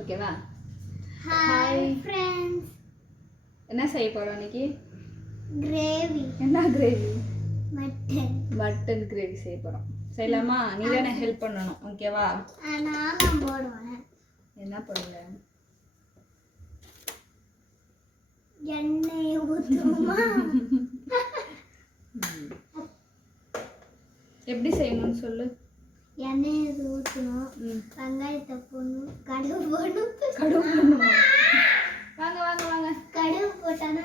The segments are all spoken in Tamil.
ஓகேவா? Hi friends. என்ன செய்ய போறோம் இன்னைக்கு? கிரேவி. என்ன கிரேவி? மட்டன் கிரேவி செய்ய போறோம். செய்யலாமா? நீ தானே ஹெல்ப் பண்ணணும். ஓகேவா? நான் போடுவேன். என்ன போடுற? எண்ணெய் ஊத்துமா? எப்படி செய்யணும்னு சொல்லு. எண்ணெய் ஊற்றணும், வெங்காயத்தை போடணும், கடுகு போடணும். வாங்க வாங்க வாங்க. கடுகு போட்டானா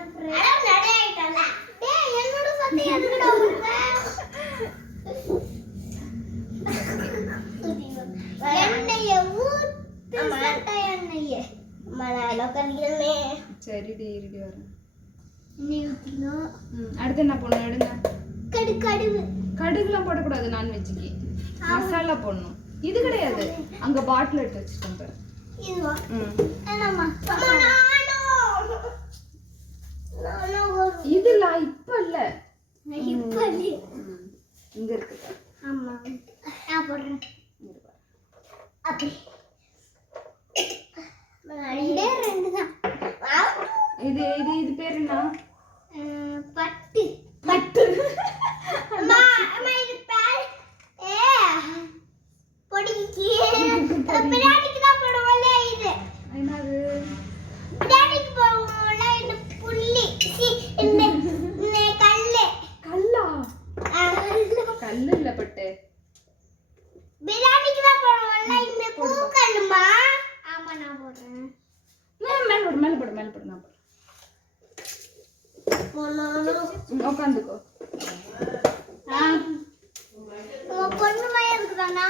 என்னோட சத்தி எதுக்குடா எண்ணெயை ஊத்து. எண்ணெயை சரிடி இருடி வரேன். எண்ணெய் ஊற்றினோம். அடுத்து என்ன போடணும்? எடுங்க. கடுகு கடுகுலாம் போடக்கூடாது. நான்வெஜ்ஜுக்கு மசாலா போடணும். இது கிடையாது, அங்க பாட்டில் எடுத்து வச்சுட்டேன் பாரு. இதுவா? இதுல இப்ப இல்ல, இங்க இருக்கு. ஆமா நான் போடுறேன். அப்படி ரெண்டு தான். இது இது இது பேர் என்ன? பட்டு. இது பேர் பொடிக்கு பிரியாணிக்கு தான் போடுவோம்ல. இது என்னது? பிரியாணிக்கு போடுவோம்ல. இந்த புள்ளி இந்த கல்லு. கல்லா? கல்லு இல்ல பட்டு. பிரியாணிக்கு தான் போடுவோம்ல. இந்த பூக்கல்லுமா? ஆமா நான் போடுறேன். மேல போடு மேல போடு மேல போடு. நான் போடு. உட்காந்துக்கோ. பொண்ணு மாதிரி இருக்குதானா?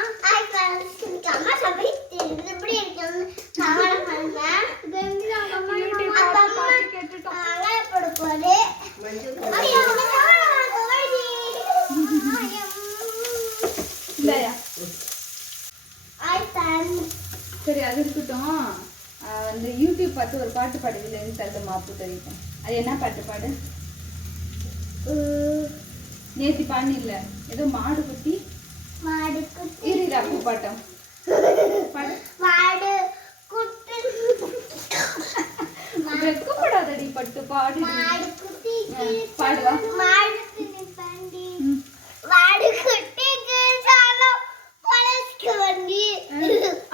அம்மா சமைச்சு எப்படி இருக்கு சவால பண்ணுங்க. சரி அது இருக்கட்டும். அந்த யூடியூப் பார்த்து ஒரு பாட்டு பாடுதுலேருந்து தள்ள மாப்பு தெரியும். அது என்ன பாட்டு பாடு? நேத்தி பாடு இல்ல, ஏதோ மாடு குட்டி இரு அப்போ பாட்டம் பாடு. மாடு குட்டி வெக்கப்படாதடி பட்டு பாடு. மாடு குட்டி பாடுவா. மாடு குட்டி பண்டி மாடு குட்டிக்கு சாலம் பழஸ்க்கு வண்டி.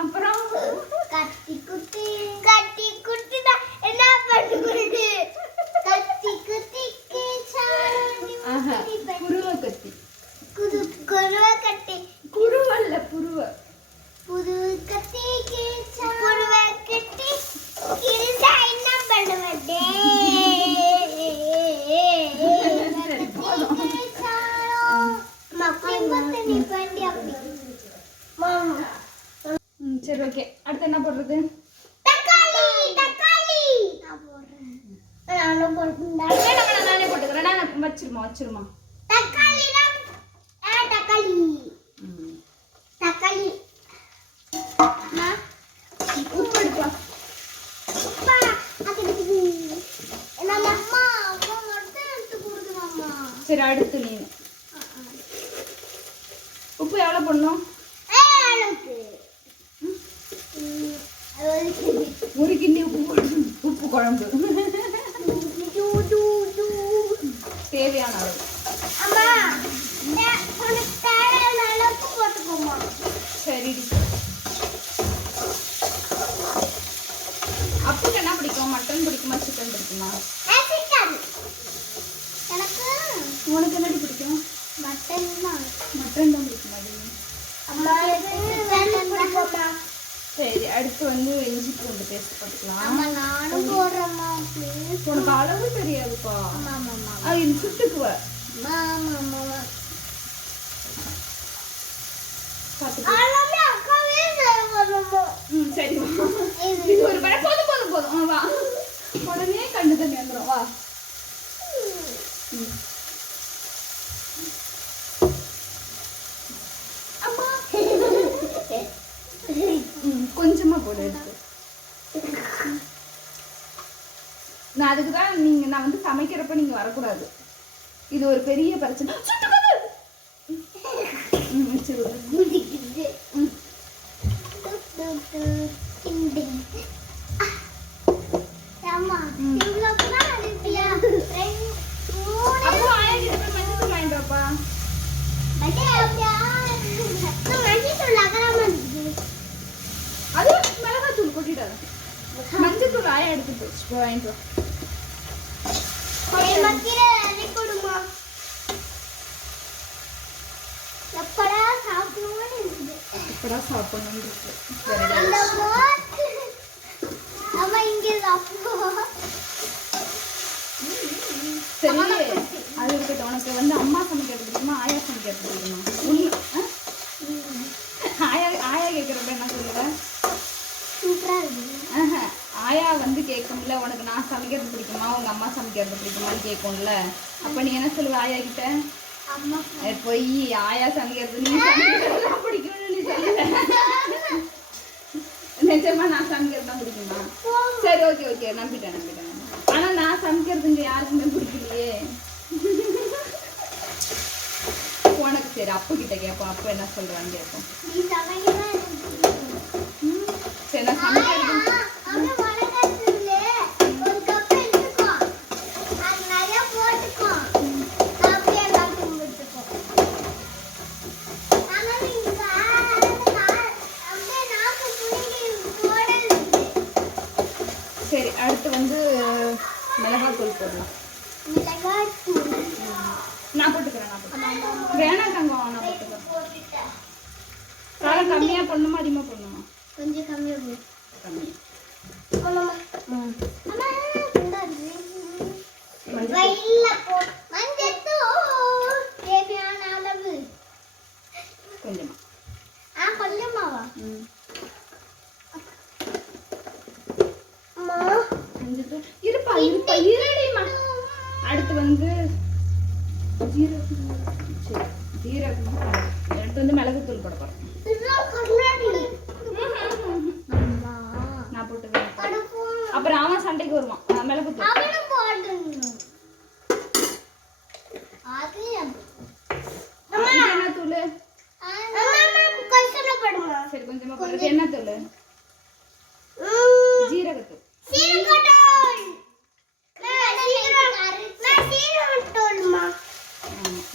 அப்புறம் கட்டி குட்டி தான் என்ன பண்ணுது? கட்டி குட்டிக்கு சாலம் குருவ கத்தி. குருவ கட்டி குருவல்ல புருவ. புது கத்திக்கு குருவ கட்டி கிழிஞ்சா என்ன பண்ணுவதே? சரி ஓகே. அடுத்து என்ன போடுறது? தக்காளி. நான் போடுறேன். நானே போட்டுக்கிறேன். நான் வச்சிருமா. தக்காளி. உப்பு எடுப்பா. சரி அடுத்து நீ உப்பு எவ்வளோ போடணும்? ஒரு கிண்ணி உப்பு குழம்பு தேவையான அளவு. சரிடி. அப்புக்கு என்ன பிடிக்கும்? மட்டன் பிடிக்குமா சிக்கன் பிடிக்குமா? உனக்கு என்னடி பிடிக்கும்? மட்டன் தான் பிடிக்குமா? சரி அடுத்து வந்து இஞ்சி பூண்டு பேஸ்ட் போட்டுக்கலாம். நானும் போடுறேம்மா. உனக்கு அளவு தெரியாதுப்பா. இது சுட்டுக்குவ. சரி இது ஒரு படம். போதும் வா. உடனே கண்ணு தண்ணி வந்துடும். வா. கொஞ்சமா போடு எடுத்து. நான் அதுக்கு தான் நான் வந்து சமைக்கிறப்ப நீங்க வரக்கூடாது. இது ஒரு பெரிய பிரச்சனை. மிளகாத்தூள் கொட்டிடாத. மஞ்சத்தூள் ஆயா எடுத்து போச்சு. வாங்கிட்டு வா. எப்படா சாப்பிடணும்னு இருக்குது. இப்படா சாப்பிடணும்னு இருக்கு. அந்த மோர் அம்மா இங்க சாப்பிடுவோம். சரி அது இருக்கட்டும். உனக்கு வந்து அம்மா சமைக்கிறது பிடிக்குமா ஆயா சமைக்கிறது பிடிக்குமா? ஆயா ஆயா கேட்குறப்ப என்ன சொல்லுவேன்? சூப்பரா இருக்கு. ஆயா வந்து கேட்கும்ல உனக்கு நான் சமைக்கிறது பிடிக்குமா உங்க அம்மா சமைக்கிறது பிடிக்குமான்னு கேட்கும்ல. அப்ப நீ என்ன சொல்லுவ ஆயா கிட்ட? அம்மா போய் ஆயா சமைக்கிறது நீ சமைக்கிறது பிடிக்கும்னு நீ சொல்லுவ. நிஜமா நான் சமைக்கிறது தான் பிடிக்குமா? சரி ஓகே ஓகே நம்பிட்டேன். ஆனா நான் சமைக்கிறது இங்க யாருக்குமே பிடிக்கலையே. உனக்கு சரி அப்பு கிட்ட கேட்போம். அப்ப என்ன சொல்றான்னு கேட்போம். நீ சமைக்கிறதா எனக்கு பிடிக்கும். சரி நான் சமைக்கிறது அம்மா வடகத்துல ஒரு கப் எடுத்துக்கோ. அது நிறைய போட்டுக்கோ. அப்படியே எல்லாத்தையும் விட்டுக்கோ. ஆனா நீங்க அப்படியே நாக்கு புளிங்கி போடல. சரி அடுத்து வந்து மிளகாத்தூள் போடலாம். மிளகாத்தூள் நான் போட்டுக்கிறேன். வேணாம் தங்கம் நான் போட்டுக்கிறேன். போட்டுட்டேன். காரம் கம்மியா போடணுமா அதிகமா போடணுமா? கொஞ்சம் கம்மியா போடு. கம்மியா. அம்மா அம்மா இந்தாரு. வெயில்ல போ. மஞ்சத்தூள் தேவையான அளவு. கொஞ்சமா. கொஞ்சமாவா? அம்மா மஞ்சத்தூள் இருப்பா இருடிமா. அடுத்து வந்து ஜீரகம். சரி ஜீரகம். அடுத்து வந்து மிளகுத்தூள் போட போறேன். இதெல்லாம் கண்ணாடி. அம்மா நான் போட்டுக்கிறேன். அடப்போ. அப்புறம் அவன் சண்டைக்கு வருவான். மிளகுத்தூள் அவனும் போடணும். அது இது என்ன தூள்? அம்மா கொஞ்சம் போடுமா. சரி கொஞ்சமா போடு. இது என்ன தூள்? ஜீரகத்தூள். சீரகத்தூள். நான் சீரகத்தூள்மா.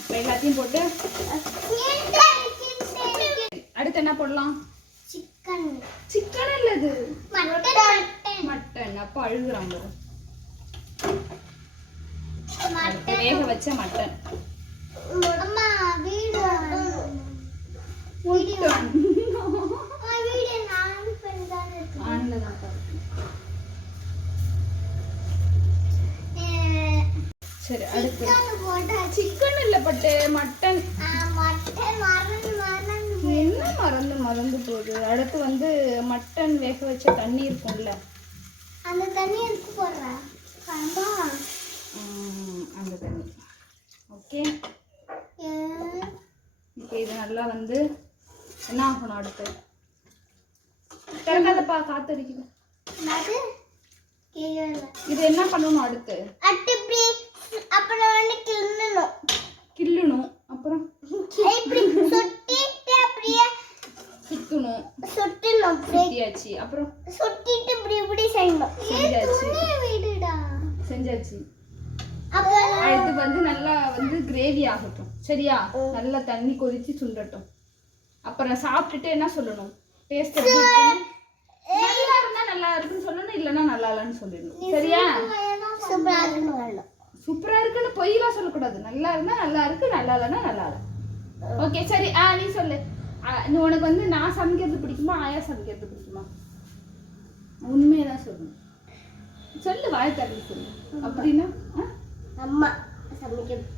இப்போ எல்லாத்தையும் போட்டு அடுத்து என்ன போடலாம்? சிக்கன். சிக்கன் இல்ல இது மட்டன். மட்டன். அப்ப அழுகுறாங்க. மட்டன். வேக வச்ச மட்டன். அம்மா வீடியோ முட்டன். வீடியோ நான் பண்ணதான் இருக்கு. ஆன்ல தான் பாரு. சரி அடுத்து சிக்கன் போட்டா சிக்கன் இல்ல பட்டு மட்டன். மட்டன் மறந்து என்ன மறந்து போகுது. அடுத்து வந்து மட்டன் வேக வச்ச தண்ணி இருக்கும்ல அந்த தண்ணி எடுத்து போடுறா. அம்மா அந்த தண்ணி. ஓகே இப்போ இது நல்லா வந்து என்ன ஆகணும்? அடுத்து திறக்காதப்பா காத்து அடிக்குது. அது கேக்கல. இது என்ன பண்ணணும்? அடுத்து இப்படி அப்புறம் வந்து கிள்ளணும். கிள்ளணும். அப்புறம் இப்படி சுட்டிட்டு அப்படியே சுத்தணும். சுட்டணும். சுத்தியாச்சு. அப்புறம் சுட்டிட்டு இப்படி இப்படி செய்யணும். செஞ்சாச்சு. வீடுடா செஞ்சாச்சு. அப்புறம் அடுத்து வந்து நல்லா வந்து கிரேவி ஆகட்டும். சரியா? நல்லா தண்ணி கொதிச்சு சுண்டட்டும். அப்புறம் சாப்பிட்டுட்டு என்ன சொல்லணும்? டேஸ்ட் எப்படி இருக்கு? நல்லா இருந்தா நல்லா இருக்குன்னு சொல்லணும். இல்லைன்னா நல்லா இல்லைன்னு சொல்லிடணும். சரியா? சூப்பரா இருக்குன்னு வரணும். சூப்பரா இருக்குன்னு பொய்யெல்லாம் சொல்லக்கூடாது. நல்லா இருந்தா நல்லா இருக்கு, நல்லா இல்லைன்னா நல்லா இல்லை. ஓகே சரி. நீ சொல்லு. நீ உனக்கு வந்து நான் சமைக்கிறது பிடிக்குமா ஆயா சமைக்கிறது பிடிக்குமா? உண்மையதான் சொல்லணும். சொல்லு வாய் தரல சொல்லு. அப்படின்னா அம்மா சமைக்கிறது.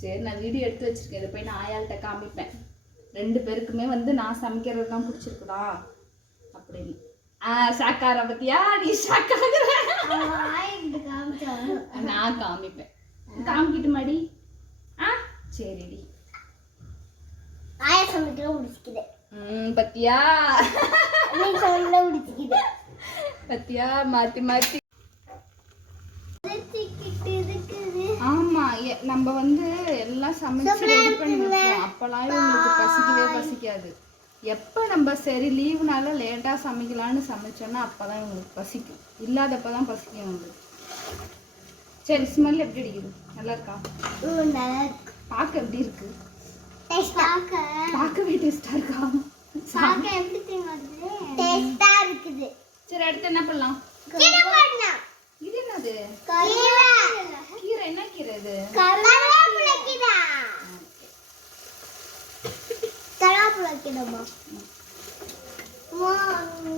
சரி நான் வீடியோ எடுத்து வச்சிருக்கேன். இதை போய் நான் ஆயாள்கிட்ட காமிப்பேன். 2 பேருக்குமே வந்து நான் சமைக்கிறது தான் பிடிச்சிருக்குதா அப்படின்னு. ஷாக்கார பத்தியா? நீ ஷாக்காகிற. நான் காமிப்பேன். காமிக்கிட்டு மாடி. சரிடி. ஆயா சமைக்கிற பிடிச்சிக்குது. பத்தியா? நீ சமைக்கிற பிடிச்சிக்குது. பத்தியா? மாத்தி மாத்தி. ஆமா நம்ம வந்து எல்லாம் சமைச்சு ரெடி பண்ணி வைப்போம். அப்பெல்லாம் உங்களுக்கு பசிக்கவே பசிக்காது. எப்போ நம்ம சரி லீவுனால லேட்டாக சமைக்கலான்னு சமைச்சோன்னா அப்போதான் உங்களுக்கு பசிக்கும். இல்லாதப்பதான் பசிக்கும் உங்களுக்கு. சரி ஸ்மெல் எப்படி அடிக்குது? நல்லா இருக்கா? பார்க்க எப்படி இருக்கு? பார்க்கவே டேஸ்டா இருக்கா? எப்படி தெரியும்? சரி அடுத்து என்ன பண்ணலாம்? கீரை போடலாம். இது என்னது? கீரை என்ன கீரை இது? கருவேப்பிலை கீரை. கருவேப்பிலை கீரைமா.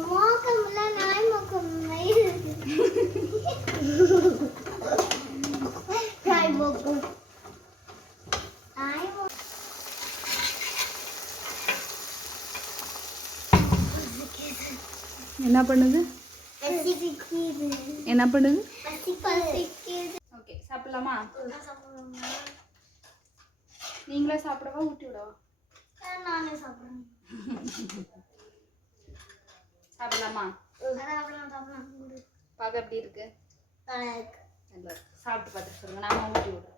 மோக்கம்ல நாய் மோக்கம் நாய் மோக்கம் என்ன பண்ணுது? என்ன பண்ணுது? ஓகே சாப்பிடலாமா? நீங்களே சாப்பிடவா ஊட்டி விடவா? நானே சாப்பிடுறேன். சாப்பிடலாமா? சாப்பிடலாம். பார்க்க எப்படி இருக்கு? நல்லா இருக்கு. சாப்பிட்டு பார்த்துட்டு சொல்லுங்க. நாம ஊட்டி விடுறோம்.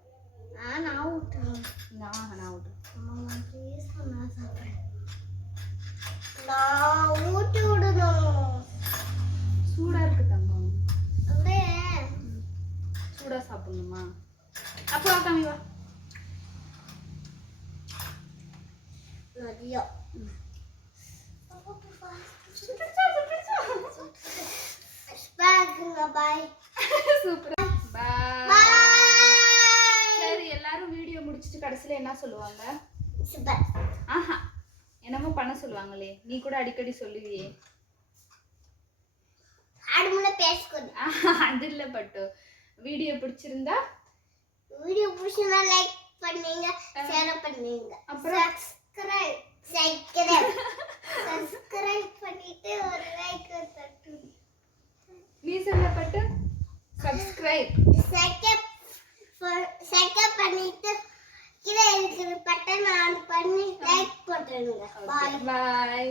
நான் ஊட்டுறேன். நான் ஊட்டுறேன். நான் ஊட்டி விடணும். சூடா இருக்கு தங்கம். அப்படியே சூடா சாப்பிடணுமா? அப்போ காமி வா. நிறைய பாய். சூப்பர். பை. சரி எல்லாரும் வீடியோ முடிச்சிட்டு கடைசில என்ன சொல்லுவாங்க? சூப்பர். ஆஹா என்னமோ பண்ண சொல்லுவாங்களே, நீ கூட அடிக்கடி சொல்லுவியே. ஆடுமுன பேசிக்கோங்க. அது இல்ல பட்டு. வீடியோ பிடிச்சிருந்தா வீடியோ பிடிச்சிருந்தா லைக் பண்ணுங்க, ஷேர் பண்ணுங்க. அப்புறம் சப்ஸ்கிரைப் பண்ணிட்டு ஒரு லைக் தட்டுங்க. நீ சொல்ல பட்டு. சப்ஸ்கிரைப் பண்ணிட்டு கீழே இருக்கிற பட்டன் ஆன் பண்ணி லைக் போட்டுருங்க. பாய்.